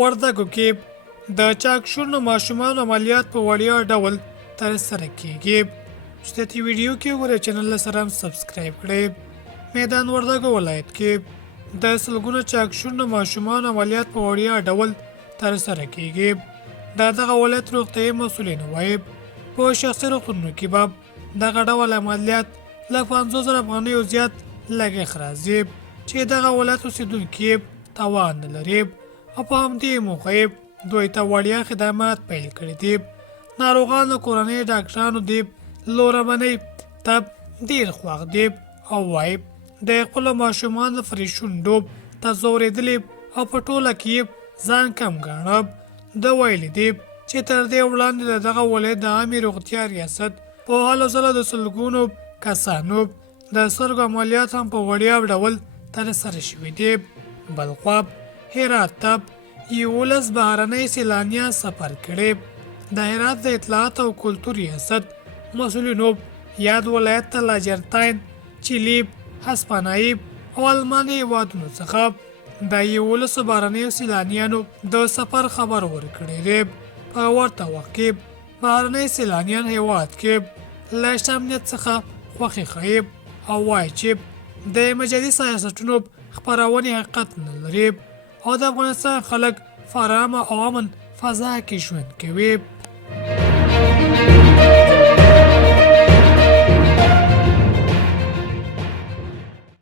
وردګو کې د چاکشونو ماشومانو عملیات په وړیا ډول ترسره کیږي. چې د دې ویډیو کې ګورئ چینل سره سبسکرایب کړئ. میدان وردګو ولایت کې د سلګونو چاکشونو ماشومانو عملیات په وړیا ډول ترسره کیږي. دغه ولایت روغتیايي مسؤلین وایي په شخصي روغتونونو کې به دغه ډول عملیات له 50,000 افغانیو زیات لګښت راځي چې دغه ولایت اوسېدونکي توان نه لري او په همدې موخه دوی ته وړیا خدمات پیل کړي دي. ناروغانو کورنۍ ډاکټرانو دې لورمنۍ ته ډېر خوښ دي او وایي د خپلو ماشومانو فري شونډو ته زورېدلي او په ټوله کې ځان کم ګاڼه. د ویلي دي چې تر دې وړاندې د دغه ولایت د عامې روغتیا ریاست په هلو ځلو د سلګونو کسانو د سترګو عملیات هم په وړیا ډول ترسره شوي دي. بل خوا هرات ته 11 بهرنۍ سیلانیان سفر کړي. د هرات د اطلاعات او کلتور ریاست مسؤلینو یاد ولایت ته له ارجنټاین، چیلي، هسپانیې او المانیې هېوادونو څخه د 11 بهرنیو سیلانیانو د سفر خبر ورکړی دی. په ورته وخت کې بهرني سیلانیان هېواد کې له امنیت څخه خوښي ښیي او وایي چې د مجازي سیاستونو خپرونې حقیقت نه لري او د افغانستان خلک په ارامه او امن فضا کې ژوند کوي.